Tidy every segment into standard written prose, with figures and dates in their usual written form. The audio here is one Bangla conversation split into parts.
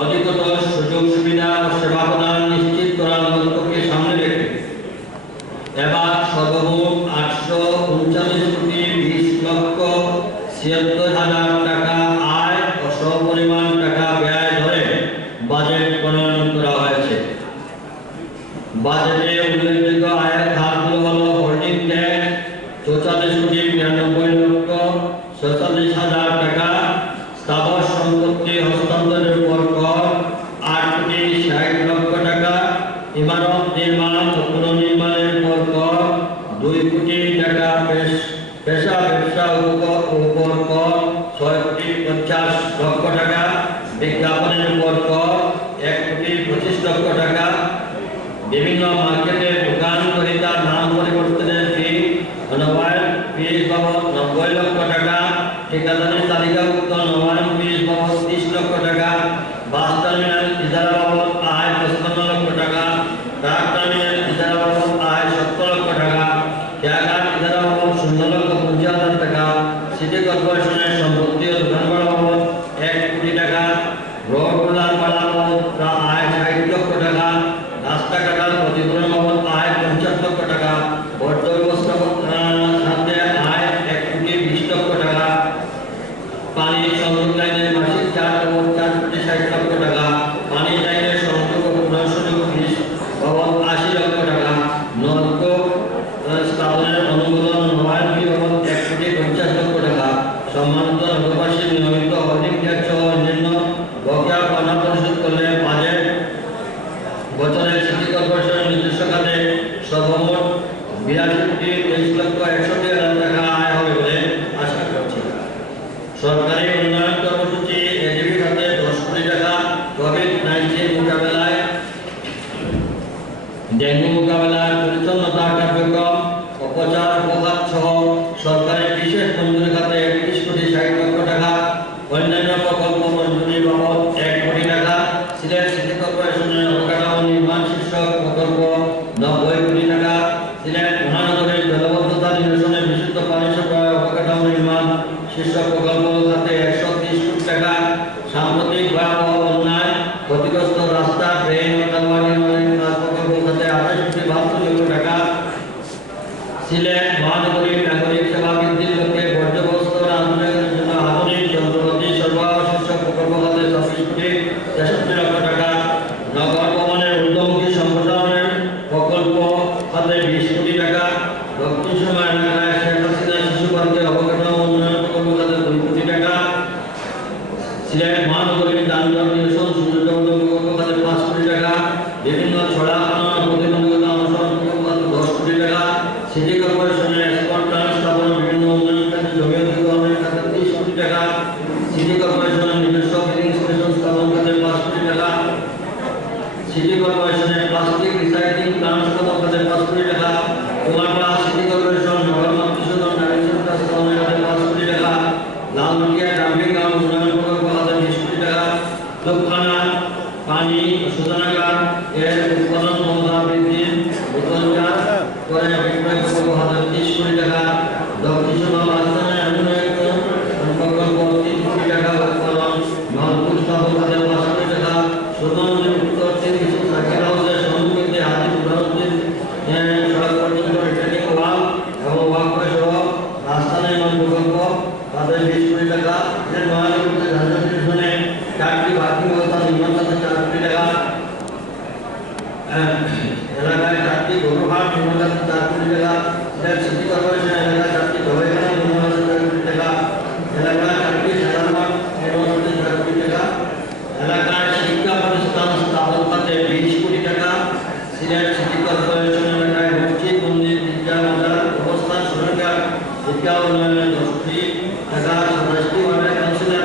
অধিকতর সুযোগ সুবিধা ও সেবা প্রদান নিশ্চিত করার লক্ষ্যকে সামনে রেখে এবার সর্বমোট 839,20,76,000 টাকা আয় ও সমপরিমাণ টাকা ব্যয় ধরে বাজেট প্রণয়ন করা হয়েছে। বাজেটে উল্লেখযোগ্য আয়ের খাতগুলো হলো হোল্ডিং ট্যাক্স 44,99,46,000 টাকা, স্থাবর সম্পত্তি হস্তান্তরের উপর কর 8,60,00,000 টাকা, ইমারত নির্মাণ ও পুনর্নির্মাণের উপর কর 2 কোটি টাকা, পেশা ব্যবসা উপর কর 6,50,00,000 টাকা, বিজ্ঞাপনের উপর কর 1,25,00,000 টাকা, বিভিন্ন মার্কেটে দোকান গ্রহীতার নাম পরিবর্তনের ফি নবায়ন ফিস বাবদ 90 লক্ষ টাকা, ঠিকাদারি তালিকাভুক্ত নবায়ন ফিস বাবদ 30 লক্ষ টাকা, বাস টার্মিনাল ইজারা বাবদ আয় 55 লক্ষ টাকা, ট্রাক টার্মিনাল ইজারা বাবদ আয় 70 লক্ষ টাকা, খেয়াঘাট ইজারা বাবদ 0,50,000 টাকা, সিটি কর্পোরেশনের সম্পত্তি ও দোকান ভাড়া বাবদ 1 কোটি টাকা, রোড রোলার ভাড়া বাবদ আয় 60 লক্ষ টাকা, রাস্তা কাটার ক্ষতিপূরণ বাবদ আয় 50 লক্ষ টাকা, বর্জ্য ব্যবস্থাপনা খাতে আয় 1,20,00,000 টাকা, পানি সংযোগ লাইনের মাসিক চার্জ বাবদ 4,60,00,000 টাকা, পানি লাইনের সংযোগ ও পুনঃসংযোগ ফিস বাবদ 80 লক্ষ টাকা, নলকূপ স্থাপনের অনুমোদন নবায়ন ফি বাবদ 1,50,00,000 টাকা, সম্মানিত নগরবাসীর নিয়মিত হোল্ডিং ট্যাক্স সহ অন্যান্য বকেয়া পাওনা পরিশোধ করলে বাজেট বছরের সিটি কর্পোরেশনের নিজস্ব খাতে সর্বমোট 82,23,61,000 টাকা আয় হবে বলে আশা করছি। সরকারি উন্নয়ন কর্মসূচি এডিবি খাতে 10 কোটি টাকা, কোভিড-19 মোকাবেলায় ডেঙ্গু মোকাবেলায় পরিচ্ছন্নতা কার্যক্রম অপচার অপঘাত সহ সরকারের বিশেষ মঞ্জুরি খাতে 31,60,00,000 টাকা, অন্যান্য প্রকল্প মঞ্জুরি বাবদ 1 কোটি টাকা, সিলেট সিটি কর্পোরেশনের অবকাঠামো নির্মাণ শীর্ষক প্রকল্প 90 কোটি টাকা, সিলেট মহানগরীর জলবদ্ধতা নিরসনে বিশুদ্ধ পানি সরবরাহ অবকাঠামো নির্মাণ শীর্ষক প্রকল্প খাতে 130 কোটি টাকা, সাম্প্রতিক ভয়াবহ বন্যায় ক্ষতিগ্রস্ত রাস্তা ড্রেন ও কালভার্ট নির্মাণের কাজ প্রকল্প খাতে 28,72 লক্ষ টাকা, সিলেট মহানগরীর নাগরিক সেবা বৃদ্ধির লক্ষ্যে বর্জ্য ব্যবস্থাপনা আন্দোলনের জন্য আধুনিক যন্ত্রপাতি সরবরাহ শীর্ষক প্রকল্প খাতে 26,63 লক্ষ টাকা, নগর ভবনের ঊর্ধ্বমুখী সম্প্রসারণের প্রকল্প খাতে 20 কোটি টাকা, দক্ষিণ সীমা এলাকায় শেখ হাসিনা শিশু পার্কের অবকাঠামো উন্নয়ন প্রকল্প খাতে 2 কোটি টাকা, সিলেট মহানগরীর যানজট নিরসন সৌন্দর্যবর্ধন প্রকল্প খাতে 5 কোটি টাকা, বিভিন্ন ছড়া প্রতিবন্ধকতা অনুসরণ প্রকল্প খাতে 10 কোটি টাকা, সিটি কর্পোরেশনের এক্সপোর্ট প্ল্যান্ট স্থাপন বিভিন্ন উন্নয়ন খাতে জমি অধিগ্রহণের খাতে 30 কোটি টাকা, সিটি কর্পোরেশনের নিজস্ব ফিলিং স্টেশন স্থাপন খাতে 5 কোটি টাকা, সিটি কর্পোরেশনের প্লাস্টিক রিসাইক্লিং প্ল্যান্ট স্থাপন খাতে 5 কোটি টাকা, কুমারপাড়া সিটি কর্পোরেশন নগর মাতৃসদন নারী সেন্টার স্থাপনের খাতে 5 কোটি টাকা, লালমাটিয়া ডাম্পিং গ্রাউন্ড উন্নয়ন প্রকল্প খাতে 20 কোটি টাকা, লোকখানা পানি শোধনাগার এর উৎপাদন ক্ষমতা বৃদ্ধি বোতলজাত করে বিক্রয় প্রকল্প খাতে 30 কোটি টাকা, দক্ষিণ সীমা বাসস্থানের উন্নয়ন প্রকল্প 3 কোটি টাকা, উৎপাদন নলকূপ স্থাপন খাতে 5 কোটি টাকা, সুন্দরবনের উত্তর 3 সার্কেল হাউসের সম্মুখে হাজিপুর সড়ক পর্যন্ত রিটার্নিং ওয়াল এবং ওয়াকওয়ে সহ রাস্তা নির্মাণ প্রকল্প তাদের 20 কোটি টাকা, মহানগরীতে যানজট নিরসনে 4টি পার্কিং ব্যবস্থা নির্মাণ খাতে 4 কোটি টাকা, এলাকায় 4টি গরুহাট নির্মাণ খাতে 4 কোটি টাকা, সিটি কর্পোরেশন এলাকায় 4টি দোকান নির্মাণ খাতে 4 কোটি টাকা, এলাকায় 4টি সাধারণ মাঠ নির্মাণ খাতে 4 কোটি টাকা, এলাকায় শিক্ষা প্রতিষ্ঠান স্থাপন খাতে 20 কোটি টাকা, সিলেট সিটি কর্পোরেশন এলাকায় মসজিদ মন্দির গির্জা মাজার অবস্থান সুরক্ষা শিক্ষা উন্নয়নের 10 কোটি টাকা, 27টি ওয়ার্ডের কাউন্সিলর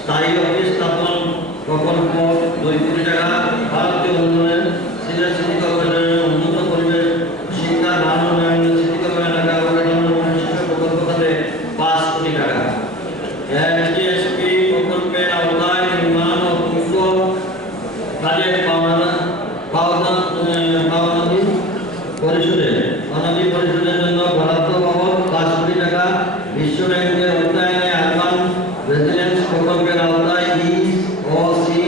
স্থায়ী অফিস স্থাপন প্রকল্প 2 কোটি টাকা, ভারতীয় উন্নয়ন সিলেট সিটি কর্পোরেশনের উন্নত পরিবেশ শিক্ষা মান উন্নয়ন সিটি কর্পোরেশন এলাকা অবকাঠামো উন্নয়ন শীর্ষক প্রকল্প খাতে 5 কোটি টাকা, এসটিএসপি প্রকল্পের আওতায় নির্মাণ ও পূর্ত কাজের পাওনাদি পরিশোধের জন্য বরাদ্দ বাবদ 5 কোটি টাকা, বিশ্ব ব্যাংকের অর্থায়নে আরবান রেজিডেন্স প্রকল্পের আওতায় ই ও সি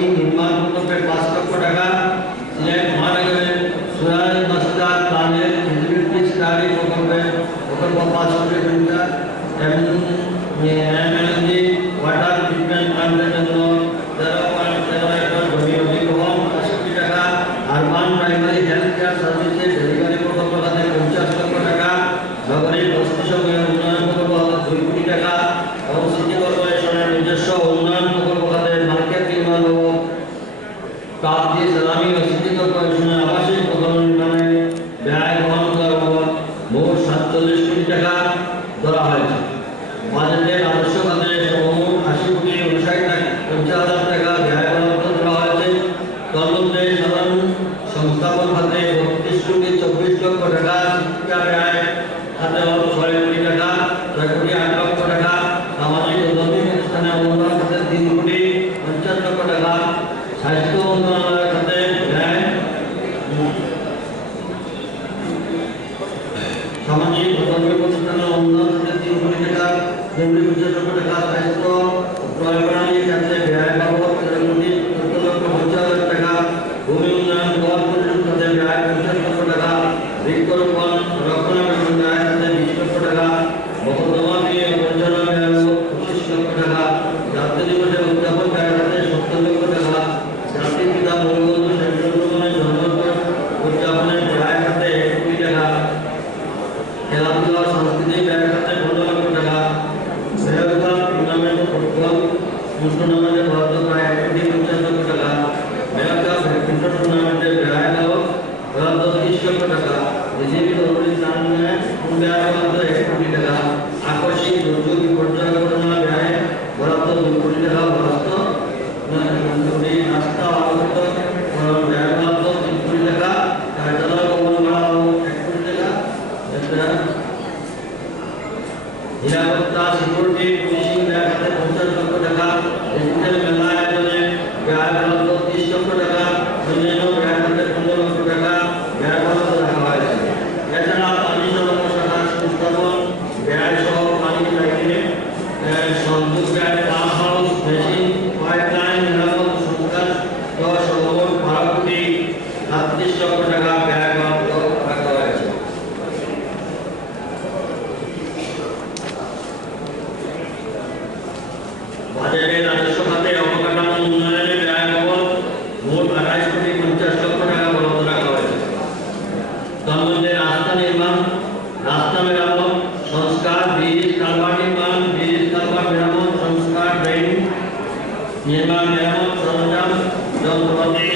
যন্ত্রপাতি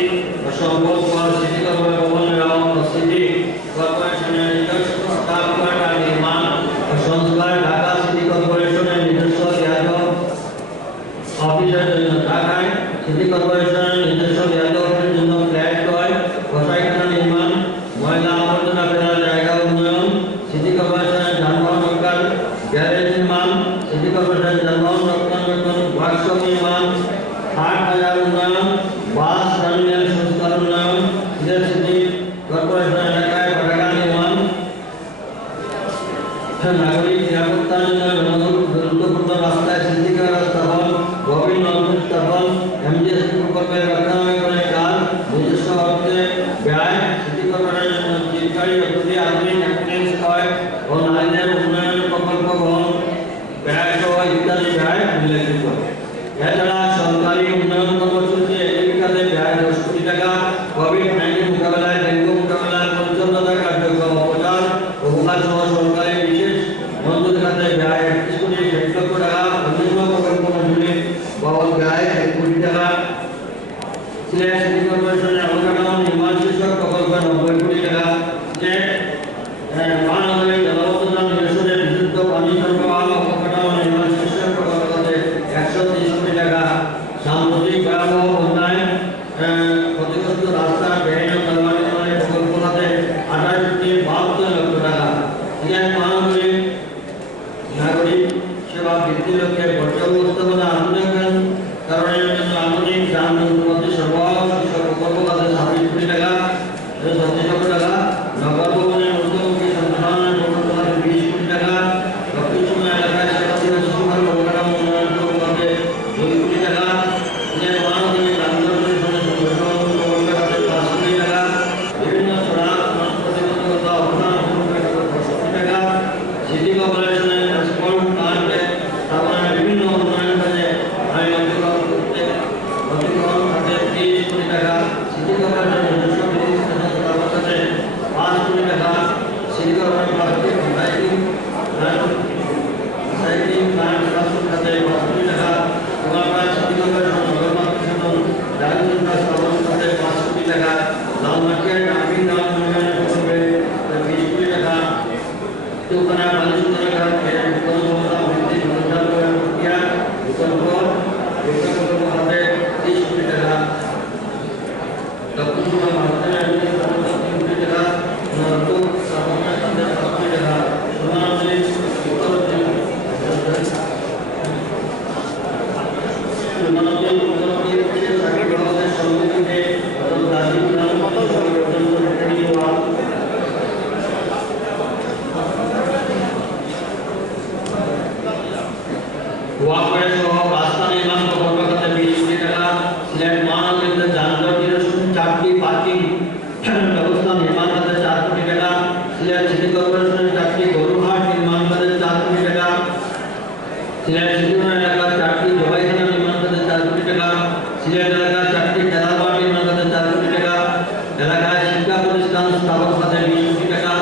সম্পদ সিটি কর্পোরেশন ভবন এবং সিটি কর্পোরেশনের নিজস্ব স্টাফ কোয়ার্টার নির্মাণ ও সংস্কার ঢাকা সিটি কর্পোরেশনের নিজস্ব অফিসের জন্য ঢাকায় সিটি কর্পোরেশনের নিজস্ব অফিসের জন্য ফ্ল্যাট ক্রয় কসাইখানা নির্মাণ ময়লা আবর্জনা ফেলার জায়গা উন্নয়ন সিটি কর্পোরেশনের যানবাহন রক্ষার গ্যারেজ নির্মাণ সিটি কর্পোরেশনের যানবাহন রক্ষণাবেক্ষণ ওয়ার্কশপ নির্মাণ হাট বাজার উন্নয়ন বাস টার্মিনাল সংস্কার উন্নয়ন সিটি কর্পোরেশন এলাকায় বাগান নির্মাণ নাগরিক নিরাপত্তার জন্য গুরুত্বপূর্ণ রাস্তায় সিসি ক্যামেরা স্থাপন গভীর নলকূপ স্থাপন এমজিএস প্রকল্পের রক্ষণাবেক্ষণের কাজ নিজস্ব অর্থে ব্যয় সিটি কর্পোরেশনের জন্য চিরকারী অতিথি আধুনিক অ্যাম্বুলেন্স ক্রয় ও নারীদের উন্নয়নের প্রকল্প গ্রহণ ব্যয় সহ ইত্যাদি ব্যয় উল্লেখিত। এছাড়া সরকারি উন্নয়ন কর্মসূচি এই খাতে ব্যয় 10 কোটি টাকা কোভিড-19 মোকাবেলায় ডেঙ্গু মোকাবেলায় পরিচ্ছন্নতা কার্যক্রম প্রচার ও প্রকাশ সহ সরকারি বিশেষ মঞ্জুরি খাতে ব্যয় 31 কোটি 60 লক্ষ টাকা অন্যান্য প্রকল্প মঞ্জুরি বাবদ ব্যয় 1 কোটি টাকা সিলেট সিটি কর্পোরেশনের অবকাঠামো নির্মাণ শীর্ষক প্রকল্প 90 কোটি টাকা সিলেট মহানগরীর জলবদ্ধতা নিরসনে বিশুদ্ধ পানি সরবরাহ অবকাঠামো নির্মাণ শীর্ষক প্রকল্পে 130 কোটি টাকা সাম্প্রতিক ভয়াবহ বন্যায় ক্ষতিগ্রস্ত রাস্তা ড্রেন ও কালভার্ট নির্মাণের প্রকল্প খাতে 28 কোটি 72 লক্ষ টাকা সিলেট মহানগরীর নাগরিক সেবা বৃদ্ধির লক্ষ্যে বর্জ্য ব্যবস্থাপনা আধুনিকায়ন কারণের জন্য আধুনিক যান যন্ত্রপাতি সরবরাহ শীর্ষক প্রকল্প খাতে 26 কোটি টাকা 36 লক্ষ টাকা নগর ভবনের ঊর্ধ্বমুখী সম্প্রসারণের প্রকল্প খাতে 20 কোটি টাকা দক্ষিণ সীমা এলাকায় সেবাধীন শিশুঘর অবকাঠামো উন্নয়ন প্রকল্প খাতে 2 কোটি টাকা সিলেট মহানগরীর প্রান্তর পরিষদের সংগঠন প্রকল্প খাতে 5 কোটি টাকা বিভিন্ন সড়ক প্রতিবন্ধকতা অবদান প্রকল্পের 10 কোটি টাকা সিটি কর্পোরেশনের স্পোর্ট প্লান্ট স্থাপনার বিভিন্ন উন্নয়ন কাজে আইন অধিগ্রহণ খাতে 30 কোটি টাকা সিটি কর্পোরেশনের নিজস্ব বিদ্যুৎ স্টেশন স্থাপন খাতে 5 কোটি টাকা city corporation plastic cycling plant স্থাপন খাতে 5 কোটি টাকা কুমারপাড়া সিটি কর্পোরেশন নগরপালিকা মিশন ডায়াগনস্টিক স্থাপন খাতে 5 কোটি টাকা লালমাটিয়া ডাম্পিং গ্রাউন্ড উন্নয়নের প্রকল্পে 20 কোটি টাকা দোকানা বালিশতলা ঘাটে বিকল্পতা বৃদ্ধি সঞ্চার করার প্রক্রিয়া বিকল্প প্রকল্প খাতে 30 কোটি টাকা দক্ষিণ সীমা ভারতের 3 কোটি টাকা নলকূপ স্থাপনের খাতে 7 কোটি টাকা সোনালী উত্তর সম্মুখীনে দার্জিলিং ওয়াকওয়ে সহ রাস্তা নির্মাণ প্রকল্প খাতে 20 কোটি টাকা সিলেট মহানগরীতে যানজট নিরসন 4টি পার্কিং ব্যবস্থা নির্মাণ খাতে 4 কোটি টাকা সিলেট সিটি কর্পোরেশনের 4টি গরুহাট নির্মাণ খাতে 4 কোটি টাকা সিলেট সিটি এলাকার 4টি জবাইখানা নির্মাণ খাতে 4 কোটি টাকা সিলেট এলাকার 4টি খেলাঘর নির্মাণ খাতে 4 কোটি টাকা এলাকায় শিক্ষা প্রতিষ্ঠান স্থাপন খাতে 20 কোটি টাকা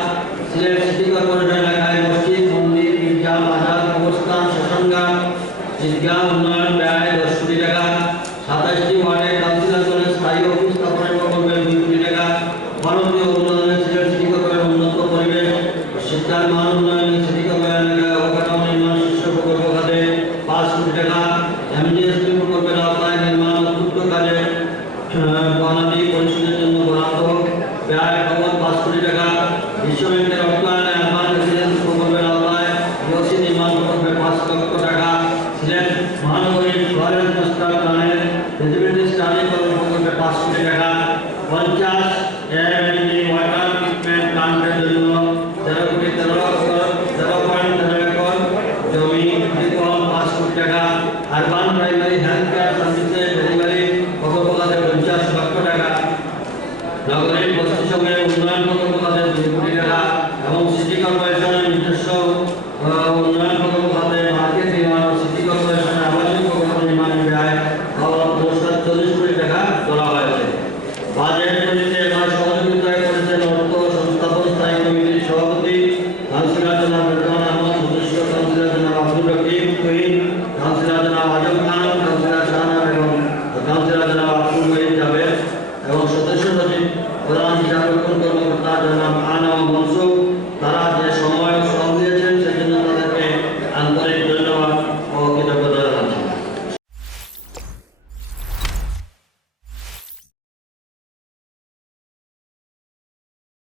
সিলেট সিটি কর্পোরেশন এলাকায় মসজিদ মন্দির গির্জা বাজার অবস্থান শ্মশানঘাট ঈদগাহ উন্নয়ন ব্যয় 10 কোটি টাকা 27টি ওয়ার্ডে কাউন্সিলর দলের স্থায়ী অফিস স্থাপনের প্রকল্পে 2 কোটি টাকা ভারতীয় উন্নয়নে সিলেট সিটি কর্পোরেশন উন্নত পরিবেশ শিক্ষার মান উন্নয়নে সিটি কর্পোরেশন এলাকায় অবকাঠামো নির্মাণ শীর্ষ প্রকল্প খাতে 5 কোটি টাকা এমজিএস প্রকল্পের আওতায় নির্মাণ উদ্বুদ্ধ কাজে বনাদি পরিষদের জন্য বরাদ্দ ব্যয়